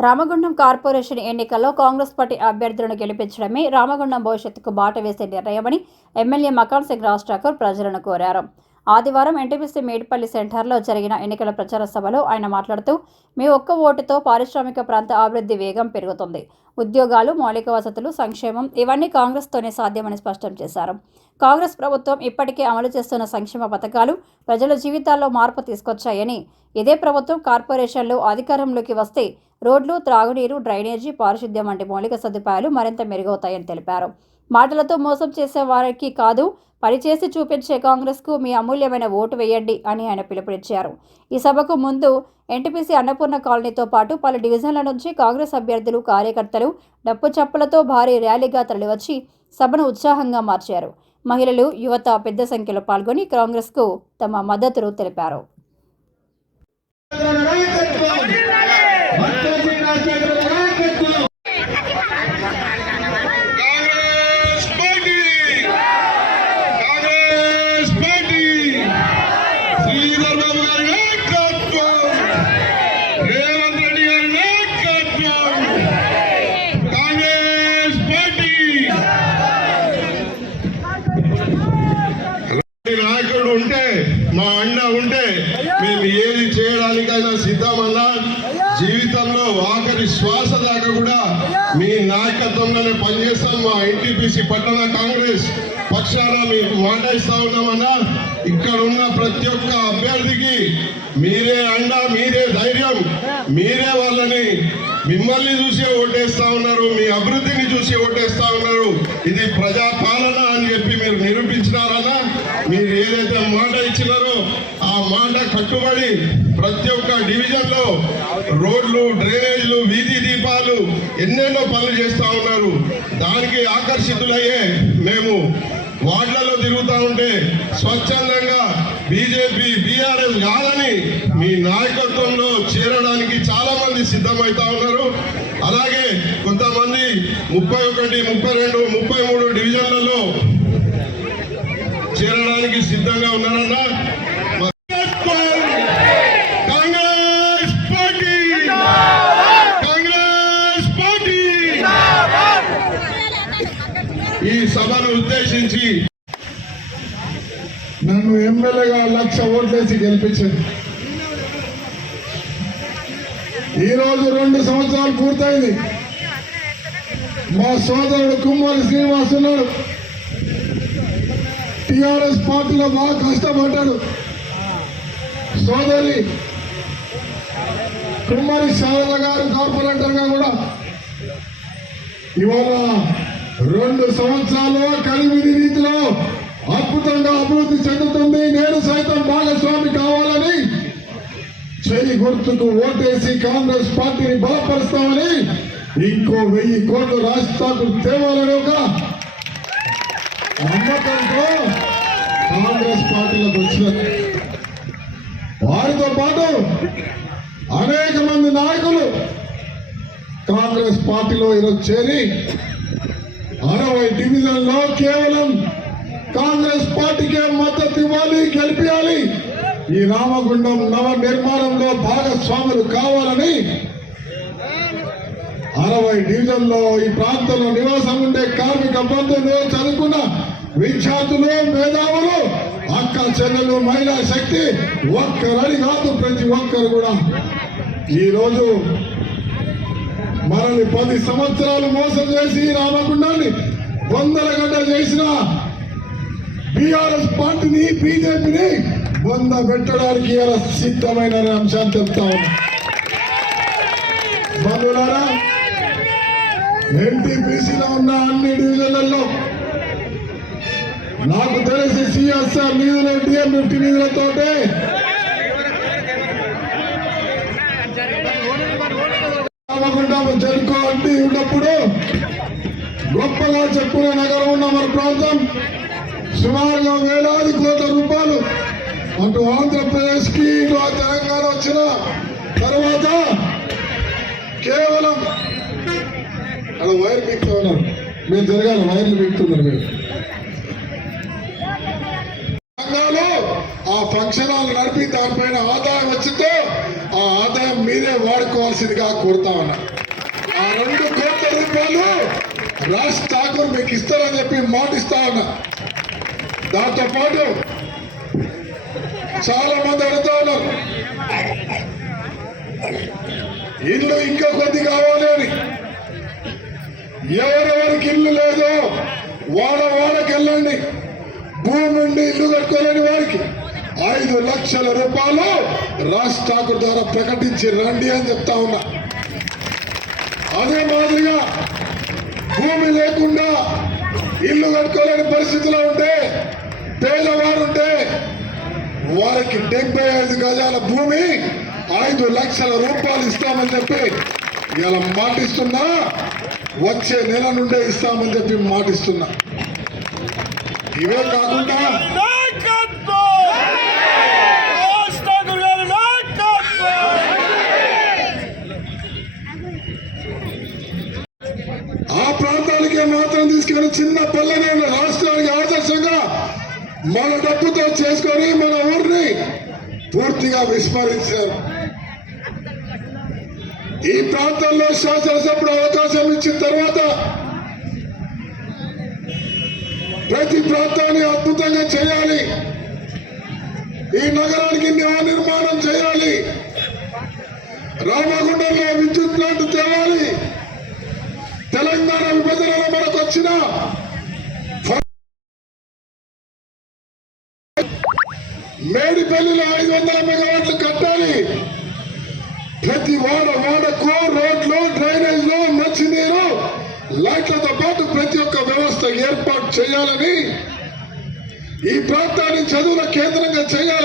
Ramagundam corporation ఎన్నికల్లో Congress party అభ్యర్థులను గెలిపించడమే రామగుండం భవిష్యత్తుకు బాట వేసే నిర్ణయమని ఎమ్మెల్యే మకాన్ సింగ్ రాజ్ ఠాకూర్ ప్రజలను కోరారు. ఆదివారం ఎన్టీపీసీ మేడ్పల్లి సెంటర్లో జరిగిన ఎన్నికల ప్రచార సభలో ఆయన మాట్లాడుతూ మీ ఒక్క ఓటుతో పారిశ్రామిక ప్రాంత అభివృద్ధి వేగం పెరుగుతుంది. ఉద్యోగాలు మౌలిక వసతులు సంక్షేమం ఇవన్నీ కాంగ్రెస్తోనే సాధ్యమని స్పష్టం చేశారు. కాంగ్రెస్ ప్రభుత్వం ఇప్పటికే అమలు చేస్తున్న సంక్షేమ పథకాలు ప్రజల జీవితాల్లో మార్పు తీసుకొచ్చాయని ఇదే ప్రభుత్వం కార్పొరేషన్లు అధికారంలోకి వస్తే రోడ్లు త్రాగునీరు డ్రైనేజీ పారిశుద్ధ్యం వంటి మౌలిక సదుపాయాలు మరింత మెరుగవుతాయని తెలిపారు. మాటలతో మోసం చేసే వారికి కాదు పనిచేసి చూపించే కాంగ్రెస్కు మీ అమూల్యమైన ఓటు వేయండి అని ఆయన పిలుపునిచ్చారు. ఈ సభకు ముందు ఎన్టీపీసీ అన్నపూర్ణ కాలనీతో పాటు పలు డివిజన్ల నుంచి కాంగ్రెస్ అభ్యర్థులు కార్యకర్తలు డప్పు చప్పులతో భారీ ర్యాలీగా తరలివచ్చి సభను ఉత్సాహంగా మార్చారు. మహిళలు యువత పెద్ద సంఖ్యలో పాల్గొని కాంగ్రెస్కు తమ మద్దతును తెలిపారు. ఉంటే మా అన్న ఉంటే మేము ఏది చేయడానికైనా సిద్ధమన్నా జీవితంలో ఆఖరి శ్వాస దాకా కూడా మీ నాయకత్వంలోనే పనిచేస్తాం మా ఎన్టీపీసీ పట్టణ కాంగ్రెస్. పక్షాన మీకు మాట ఇస్తా ఉన్నామన్నా ఇక్కడ ఉన్న ప్రతి ఒక్క అభ్యర్థికి మీరే అండ మీరే ధైర్యం మీరే వాళ్ళని మిమ్మల్ని చూసి ఓటేస్తా ఉన్నారు మీ అభివృద్ధిని చూసి ఓటేస్తా ఉన్నారు. ఇది ప్రజా పాలన అని చెప్పి మీరు మాట ఇచ్చినారో ఆ మాట కట్టుబడి ప్రతి ఒక్క డివిజన్లో రోడ్లు డ్రైనేజ్లు వీధి దీపాలు ఎన్నెన్నో పనులు చేస్తా ఉన్నారు. దానికి ఆకర్షితులయ్యే మేము వార్డులలో తిరుగుతూ ఉంటే స్వచ్ఛందంగా బీజేపీ బీఆర్ఎస్ కాదని మీ నాయకత్వంలో చేరడానికి చాలా మంది సిద్ధమవుతా ఉన్నారు. అలాగే కొంతమంది ముప్పై ఒకటి ముప్పై రెండు ముప్పై మూడు డివిజన్లలో చేరడానికి సిద్ధంగా ఉన్నారన్న జరిగింది మా సోదరుడు కుమ్మరి శ్రీనివాస్ ఉన్నాడు. టిఆర్ఎస్ పార్టీలో బాగా కష్టపడ్డాడు. సోదరి కుమ్మరి శారద గారు కార్పొరేటర్గా కూడా ఇవాళ రెండు సంవత్సరాలు కలిమిది రీతిలో అద్భుతంగా అభివృద్ధి చెందుతుంది. నేను సైతం భాగస్వామి కావాలని చెయ్యి గుర్తుకు ఓటేసి కాంగ్రెస్ పార్టీని బలపరుస్తామని ఇంకో వెయ్యి కోట్లు రాష్ట్రాలకు తేవాలని ఒక నమ్మకంతో కాంగ్రెస్ పార్టీలకు వచ్చినారు వారితో పాటు అనేక మంది నాయకులు కాంగ్రెస్ పార్టీలో ఈరోజు చేరి అరవై డివిజన్లో కేవలం కాంగ్రెస్ పార్టీకే మద్దతు ఇవ్వాలి గెలిపించాలి ఈ రామగుండం నవ నిర్మాణంలో భాగస్వాములు కావాలని అరవై డివిజన్లో ఈ ప్రాంతంలో నివాసం ఉండే కార్మిక బంధువులు చదువుకున్న విద్యార్థులు మేధావులు అక్క చెల్లెలు మహిళా శక్తి ఒక్కరని కాదు ప్రతి ఒక్కరు కూడా. ఈరోజు మనల్ని పది సంవత్సరాలు మోసం చేసి రామగుండాన్ని వందల గంట చేసిన బీఆర్ఎస్ పార్టీని బీజేపీని వంద పెట్టడానికి ఇలా సిద్ధమైన అంశాన్ని చెప్తా ఉన్నా. బంధువులారా ఎన్టీపీసీలో ఉన్న అన్ని డివిజన్లలో నాకు తెలిసి సిఎస్ఆర్ నిధులు డిఎం ఫిఫ్టీ నిధులతో రామగుండం ఉన్నప్పుడు గొప్పగా చెప్పుకునే నగరం ఉన్న మన ప్రాంతం సుమారుగా వేలాది కోట్ల రూపాయలు అటు ఆంధ్రప్రదేశ్కి ఆ తెలంగాణ వచ్చిన తర్వాత కేవలం అక్కడ వైర్ పీక్తూ ఉన్నారు. మేము జరగాలి వైర్లు పీక్తున్నారు మీరు. తెలంగాణలో ఆ ఫంక్షన్ హాల్ నడిపి దానిపైన ఆదాయం వచ్చిందో ఆ ఆదాయం మీరే వాడుకోవాల్సిందిగా కోరుతా ఉన్నా. ఆ రెండు కోట్ల రూపాయలు రాజ్ ఠాకూర్ మీకు ఇస్తారని చెప్పి మాట ఇస్తా ఉన్నా. దాంతో పాటు చాలా మంది అడుగుతా ఉన్నారు. ఇల్లు ఇంకా కొద్ది కావాలి అని. ఎవరెవరికి ఇల్లు లేదో వాడ వాడకి వెళ్ళండి. భూమి నుండి ఇల్లు కట్టుకోలేని వారికి ఐదు లక్షల రూపాయలు రాజ్ ఠాకూర్ ద్వారా ప్రకటించి రండి అని చెప్తా ఉన్నా. అదే మాదిరిగా భూమి లేకుండా ఇల్లు కట్టుకోలేని పరిస్థితిలో ఉంటే పేదవారుంటే వారికి డెబ్బై ఐదు గజాల భూమి ఐదు లక్షల రూపాయలు ఇస్తామని చెప్పి ఇలా మాటిస్తున్నా వచ్చే నెల నుండే ఇస్తామని చెప్పి మాటిస్తున్నా. ఇవే కాకుండా ఆ ప్రాంతానికే మాత్రం తీసుకెళ్ళి చిన్న పల్లెనే రాష్ట్రానికి ఆదర్శంగా మన డబ్బుతో చేసుకొని మన ఊరిని పూర్తిగా విస్మరించారు. ఈ ప్రాంతంలో శాసనసభ్యుడు అవకాశం ఇచ్చిన తర్వాత ప్రతి ప్రాంతాన్ని అద్భుతంగా చేయాలి. ఈ నగరానికి నిర్మాణం చేయాలి. రామగుండంలో విద్యుత్ ప్లాంట్ తేవాలి. తెలంగాణ విభజనలో మనకు వచ్చిన మేడిపల్లిలో ఐదు వందల మెగావాట్లు కట్టాలి. ప్రతి వాడ వాడకు రోడ్లు డ్రైనేజ్లు మంచినీరు లైట్లతో పాటు ప్రతి ఒక్క వ్యవస్థ ఏర్పాటు చేయాలని ఈ ప్రాంతాన్ని చదువుల కేంద్రంగా చేయాలని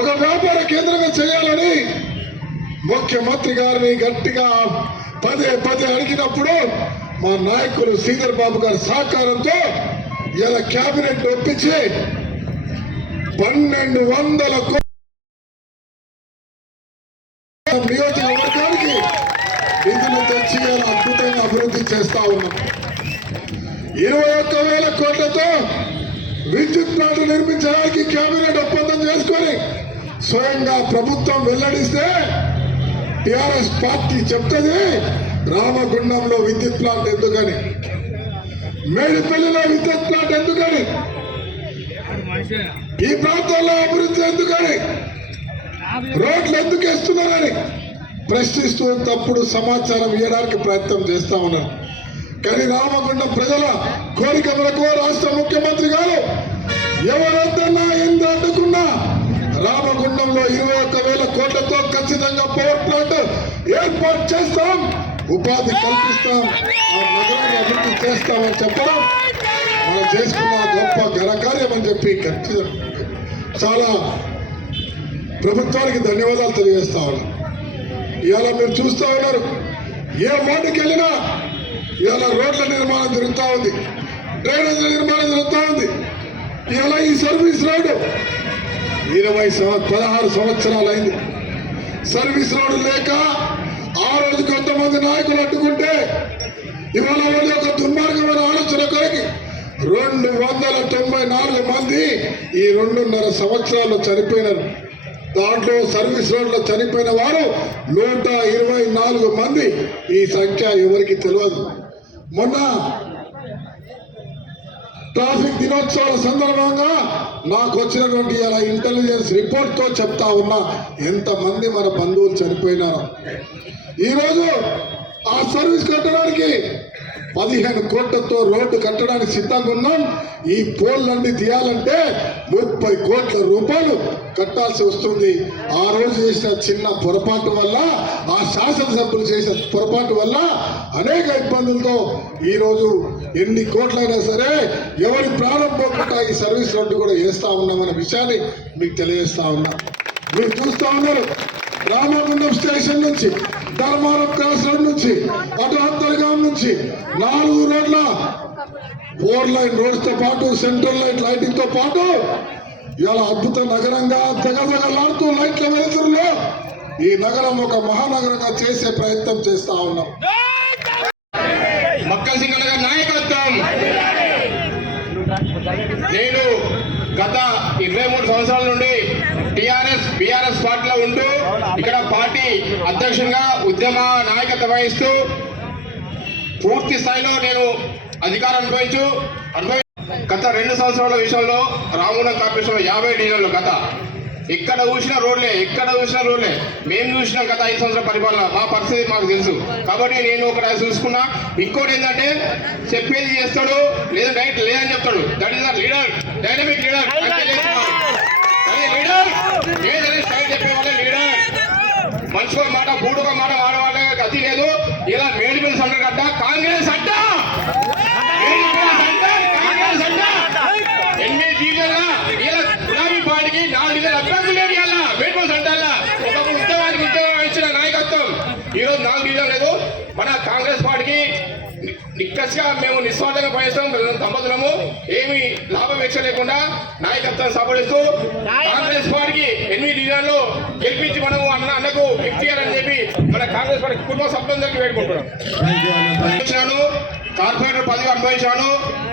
ఒక వ్యాపార కేంద్రంగా చేయాలని ముఖ్యమంత్రి గారిని గట్టిగా పదే పదే అడిగినప్పుడు మా నాయకులు శ్రీధర్ బాబు గారి సహకారంతో ఇలా కేబినెట్ ఒప్పించి పన్నెండు వందల నియోజకవర్గానికి నిధులు తెచ్చి అద్భుతంగా అభివృద్ధి చేస్తా ఉన్నాం. ఇరవై ఒక్క వేల కోట్లతో విద్యుత్ ప్లాంట్లు నిర్మించడానికి కేబినెట్ ఒప్పందం చేసుకొని స్వయంగా ప్రభుత్వం వెల్లడిస్తే టిఆర్ఎస్ పార్టీ చెప్తుంది రామగుండంలో విద్యుత్ ప్లాంట్ ఎందుకని? మేడిపల్లిలో విద్యుత్ ప్లాంట్ ఎందుకని? ఈ ప్రాంతంలో అభివృద్ధి ఎందుకని? రోడ్లు ఎందుకు వేస్తున్నారని ప్రశ్నిస్తూ తప్పుడు సమాచారం ఇవ్వడానికి ప్రయత్నం చేస్తా ఉన్నారు. కానీ రామగుండం ప్రజల కోరిక మేరకు రాష్ట్ర ముఖ్యమంత్రి గారు ఎవరొద్దన్నా ఎంత అడ్డుకున్నా రామగుండంలో ఇరవై ఒక్క వేల కోట్లతో ఖచ్చితంగా పవర్ ప్లాంట్ ఏర్పాటు చేస్తాం. ఉపాధి కల్పిస్తాం. ఆ నగరాన్ని అభివృద్ధి చేస్తామని చెప్పడం మనం చేసుకున్న గొప్ప ఘనకార్యం అని చెప్పి ఖచ్చితంగా చాలా ప్రభుత్వానికి ధన్యవాదాలు తెలియజేస్తా ఉన్నాం. ఇవాళ మీరు చూస్తూ ఉన్నారు ఏ వార్డుకి వెళ్ళినా ఇవాళ రోడ్ల నిర్మాణం జరుగుతూ ఉంది డ్రైనేజీల నిర్మాణం జరుగుతూ ఉంది. ఇవాళ ఈ సర్వీస్ రోడ్డు ఇరవై సంవ- పదహారు సంవత్సరాలు అయింది. సర్వీస్ రోడ్డు లేక మంది కొంతమంది నాయకులు అడ్డుకుంటే ఇవాళ వాళ్ళు ఒక దుర్మార్గమైన ఆలోచన కొరకి రెండు వందల తొంభై నాలుగు మంది ఈ రెండున్నర సంవత్సరాల్లో చనిపోయినారు. దాంట్లో సర్వీస్ రోడ్లో చనిపోయిన వారు నూట ఇరవై నాలుగు మంది ఈ సంఖ్య ఎవరికి తెలియదు. మొన్న ట్రాఫిక్ దినోత్సవాల సందర్భంగా నాకు వచ్చినటువంటి ఇలా ఇంటెలిజెన్స్ రిపోర్ట్తో చెప్తా ఉన్నా ఎంతమంది మన బంధువులు చనిపోయినారు. ఈరోజు ఆ సర్వీస్ కట్టడానికి పదిహేను కోట్లతో రోడ్డు కట్టడానికి సిద్ధంగా ఉన్నాం. ఈ పోల్లన్నీ తీయాలంటే ముప్పై కోట్ల రూపాయలు కట్టాల్సి వస్తుంది. ఆ రోజు చేసిన చిన్న పొరపాటు వల్ల ఆ శాసనసభ్యులు చేసిన పొరపాటు వల్ల అనేక ఇబ్బందులతో ఈరోజు ఎన్ని కోట్లైనా సరే ఎవరి ప్రాణం పోకుండా ఈ సర్వీస్ రోడ్డు కూడా వేస్తా ఉన్నామనే విషయాన్ని మీకు తెలియజేస్తా ఉన్నా. మీరు చూస్తా ఉన్నారు. రామగుండం స్టేషన్ నుంచి ధర్మారం క్రాస్ రోడ్ నుంచి అటు అంతర్గాం నుంచి నాలుగు రోడ్ల ఫోర్ లైన్ రోడ్స్తో పాటు సెంట్రల్ లైట్ లైటింగ్తో పాటు ఇలా అద్భుత నగరంగా దగదగలాడుతూ లైట్ల వెలుతురులో ఈ నగరం ఒక మహానగరంగా చేసే ప్రయత్నం చేస్తా ఉన్నాం. మక్కల్ సింగల్ గారి నాయకత్వం నేను గత ఇరవై మూడు సంవత్సరాల నుండి టిఆర్ఎస్ బిఆర్ఎస్ పార్టీలో ఉంటూ ఇక్కడ పార్టీ అధ్యక్షునిగా ఉద్యమ నాయకత్వం వహిస్తూ పూర్తి స్థాయిలో నేను అధికారం అనుభవించు అనుభవి గత రెండు సంవత్సరాల విషయంలో రామగుండం కార్పొరేషన్ యాభై డివిజన్లు గత. ఎక్కడ చూసిన రోడ్లే ఎక్కడ చూసిన రోడ్లే. మేము చూసినాం గత ఐదు సంవత్సరాల పరిపాలన మా పరిస్థితి మాకు తెలుసు. కాబట్టి నేను ఒకటి చూసుకున్నా. ఇంకోటి ఏంటంటే చెప్పేది చేస్తాడు లేదా డైరెక్ట్ లేదని చెప్తాడు. That is leader dynamic leader leader ఏదైనా స్టైల్ చెప్పే వాళ్ళే లీడర్ మనిషికో మాట బూడుకో మాట వాడవాళ్ళ గతి లేదు. ఇలా మేడిపల్లి సంఘ అడ్డ కాంగ్రెస్ అడ్డ కాంగ్రెస్ అడ్డ. ఎనిమిది డివిజన్ల ఇలా గులాబీ పార్టీకి నాలుగు డివిజన్ల అభ్యర్థులు లేరు ఇలా మేడిపల్లి అడ్డాల ఒకప్పుడు ఉద్యోగానికి ఉద్యోగం ఇచ్చిన నాయకత్వం ఈ రోజు నాలుగు డివిజన్ లేదు మన కాంగ్రెస్ పార్టీకి ని- నిక్కచ్చిగా మేము నిస్వార్థంగా పనిస్తాం మేము దంపతులము ఏమి లాభాపేక్ష లేకుండా నాయకత్వం సపోర్టిస్తూ కాంగ్రెస్ పార్టీకి ఎనిమిది డివిజన్లు గెలిపించి మనము అన్న అన్నకు గిఫ్ట్ ఇవ్వాలని చెప్పి మన కాంగ్రెస్ పార్టీ కుటుంబ సభ్యులందరికీ వేడుకుంటున్నాం. అనుభవించాను కార్పొరేటర్ పదవి అనుభవించాను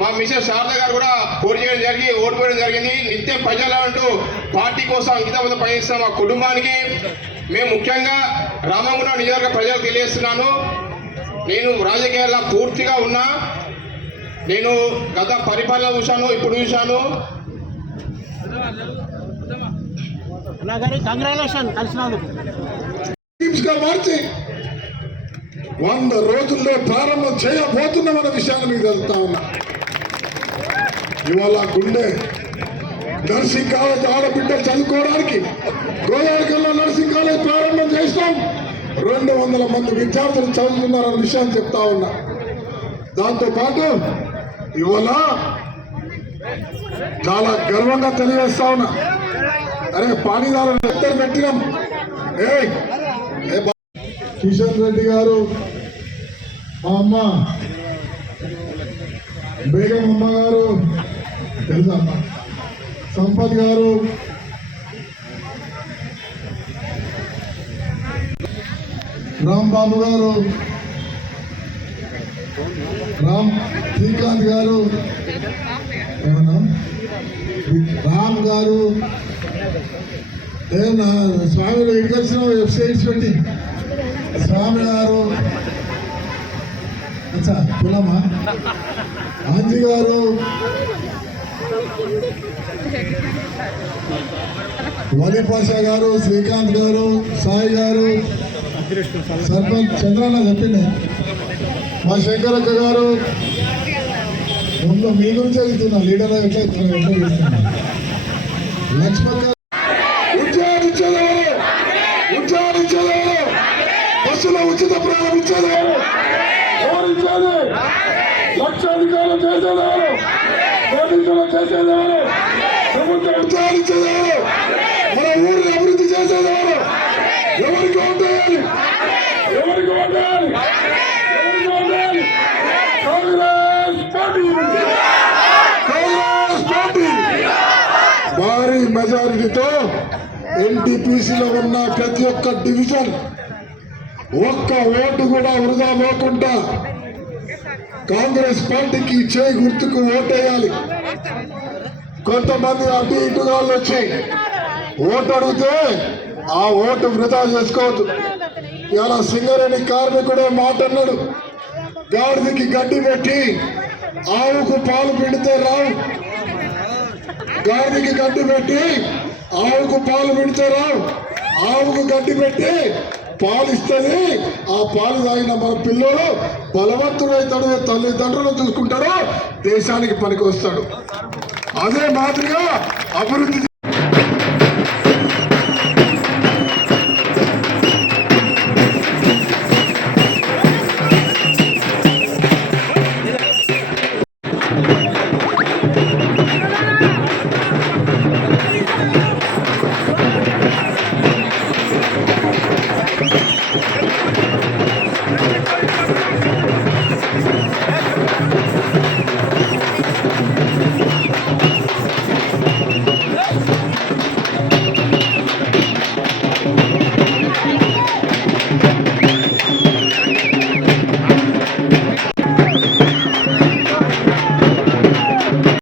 మా మిస్టర్ శారద గారు కూడా పోటీ చేయడం జరిగి ఓడిపోయడం జరిగింది. నిత్యం ప్రజల అంటూ పార్టీ కోసం అంకితమైన పనిస్తున్న మా కుటుంబానికి మేము ముఖ్యంగా రామగుండం నియోజకవర్గ ప్రజలకు తెలియజేస్తున్నాను. నేను రాజకీయాల్లో పూర్తిగా ఉన్నా నేను గత పరిపాలన చూశాను ఇప్పుడు చూశాను. మార్చి వంద రోజుల్లో ప్రారంభం చేయబోతున్నామన్న విషయాన్ని మీకు తెలుస్తా ఉన్నా. ఇవాళ గుండె నర్సింగ్ కాలేజ్ ఆడబిడ్డలు చదువుకోవడానికి గోదావరికల్లో నర్సింగ్ కాలేజ్ ప్రారంభం చేస్తాం. రెండు వందల మంది విద్యార్థులు చదువుతున్నారన్న విషయాన్ని చెప్తా ఉన్నా. దాంతో పాటు ఇవాళ చాలా గర్వంగా తెలియజేస్తా ఉన్నా. అరే పానీదారు ఎత్తరు పెట్టినాం. ఏ బా- కిషన్ రెడ్డి గారు మా అమ్మ బేగం అమ్మ గారు తెలుసా అమ్మ? సంపత్ గారు రాంబాబు గారు. రామ్ శ్రీకాంత్ గారు. ఏమన్నా? రామ్ గారు. ఏం స్వామిలో ఇడికొచ్చిన వెబ్సైట్స్ పెట్టి స్వామి గారు. అచ్చా పిల్లమ్మా. ఆంజీ గారు. వలి గారు శ్రీకాంత్ గారు సాయి గారు. సర్పంచ్ చంద్రన్న చెప్పింది. మా శంకరక్క గారు ముందు మీ గురించి వెళ్తున్నా లీడర్ ఎట్లా ఎట్లా ఎట్లా చేస్తున్నా లక్ష్మణ్ బస్సులో ఉచిత ప్రయాణం ఇచ్చేదెవరు ఎవరిచ్చేది లక్షాధికారం చేసేదెవరు పోలీసులు చేసేదెవరు ప్రభుత్వం మన ఊరిని అభివృద్ధి చేసేదెవరు ఎవరికి ఓటేయాలి ఎవరికి ఓటేయాలి ఎవరికి ఓటేయాలి కాంగ్రెస్ పార్టీ. కాంగ్రెస్ పార్టీ. భారీ మెజారిటీతో ఎన్టీపీసీలో ఉన్న ప్రతి ఒక్క డివిజన్ ఒక్క ఓటు కూడా వృధా పోకుండా కాంగ్రెస్ పార్టీకి చేయి గుర్తుకు ఓటేయాలి. కొంతమంది అటు ఇటు వాళ్ళు వచ్చి ఓటు అడిగితే ఆ ఓటు వృధా చేసుకోవద్దు. ఇలా సింగరేణి కార్మికుడే మాట అన్నాడు గాడిదకి గడ్డి పెట్టి ఆవుకు పాలు పిండితే రావు. గాడిదకి గడ్డి పెట్టి ఆవుకు పాలు పిండితే రావు. ఆవుకు గడ్డి పెట్టి పాలు ఇస్తుంది ఆ పాలు తాగిన మన పిల్లలు బలవంతుడైతాడు తల్లిదండ్రులు చూసుకుంటాడు దేశానికి పనికి వస్తాడు అదే మాదిరిగా అభివృద్ధి